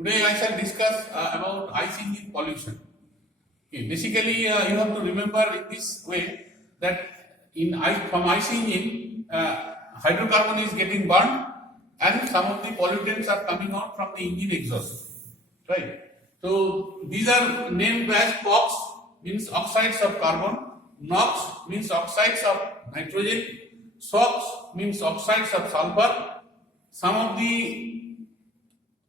Today I shall discuss about ICE engine pollution. Okay, basically, you have to remember in this way that from ICE engine, hydrocarbon is getting burned and some of the pollutants are coming out from the engine exhaust. Right? So these are named as COX, means oxides of carbon, NOx means oxides of nitrogen, SOx means oxides of sulfur. Some of the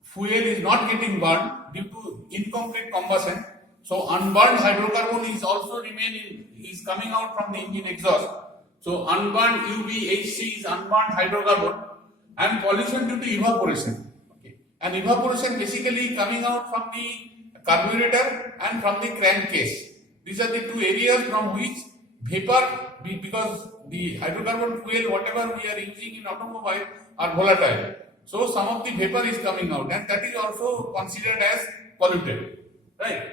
fuel is not getting burned due to incomplete combustion. So unburned hydrocarbon is also is coming out from the engine exhaust. So unburned UBHC is unburned hydrocarbon, and pollution due to evaporation. Okay. And evaporation basically coming out from the carburetor and from the crankcase. These are the two areas from which vapor, because the hydrocarbon fuel whatever we are using in automobile are volatile. So some of the vapor is coming out, and that is also considered as polluted. Right?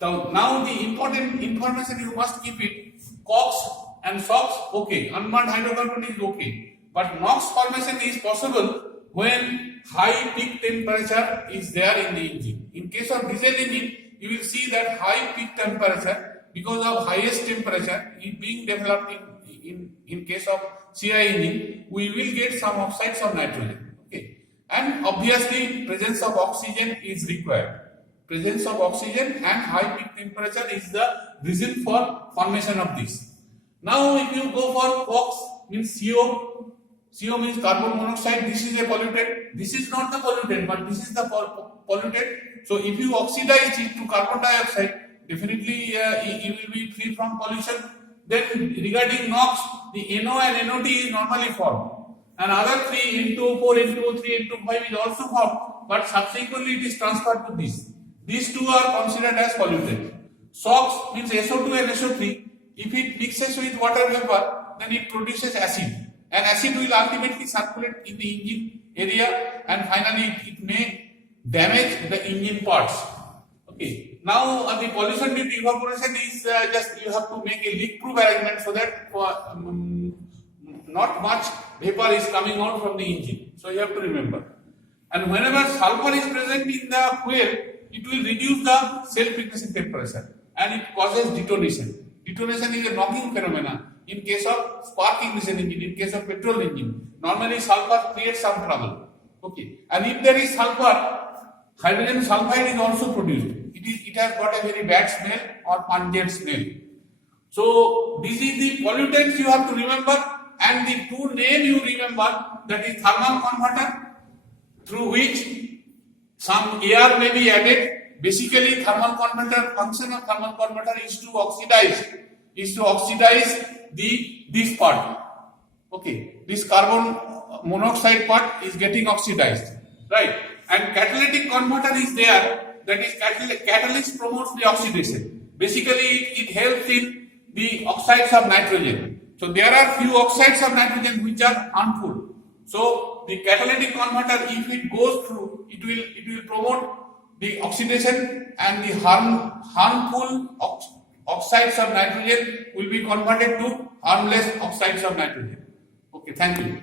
So now the important information you must keep it: COX and SOx, okay. Unburned hydrocarbon is okay. But NOx formation is possible when high peak temperature is there in the engine. In case of diesel engine, you will see that high peak temperature, because of highest temperature is being developed in case of CI engine, we will get some oxides of nitrogen. Okay. And obviously presence of oxygen is required. Presence of oxygen and high peak temperature is the reason for formation of this. Now if you go for COX, means CO means carbon monoxide. This is a pollutant. This is not the pollutant, but this is the pollutant. So if you oxidize it to carbon dioxide, definitely you will be free from pollution. Then regarding NOx, the NO and NOD is normally formed. And other three, N2O4, N2O3, N2O5 is also formed, but subsequently it is transferred to this. These two are considered as pollutant. SOx means SO2 and SO3. If it mixes with water vapor, then it produces acid. And acid will ultimately circulate in the engine area, and finally it may damage the engine parts. Okay. Now the pollution due to evaporation is just you have to make a leak-proof arrangement so that not much vapor is coming out from the engine. So you have to remember. And whenever sulfur is present in the fuel, it will reduce the self-ignition temperature and it causes detonation. Detonation is a knocking phenomenon in case of spark ignition engine, in case of petrol engine. Normally sulfur creates some trouble. Okay. And if there is sulfur, hydrogen sulfide is also produced. It has got a very bad smell or pungent smell. So this is the pollutants you have to remember, and the two names you remember, that is thermal converter, through which some air may be added. Basically function of thermal converter is to oxidize this part. Okay, this carbon monoxide part is getting oxidized, right? And catalytic converter is there. That is, catalyst promotes the oxidation. Basically, it helps in the oxides of nitrogen. So there are few oxides of nitrogen which are harmful. So the catalytic converter, if it goes through, it will promote the oxidation, and the harmful oxides of nitrogen will be converted to harmless oxides of nitrogen. Okay, thank you.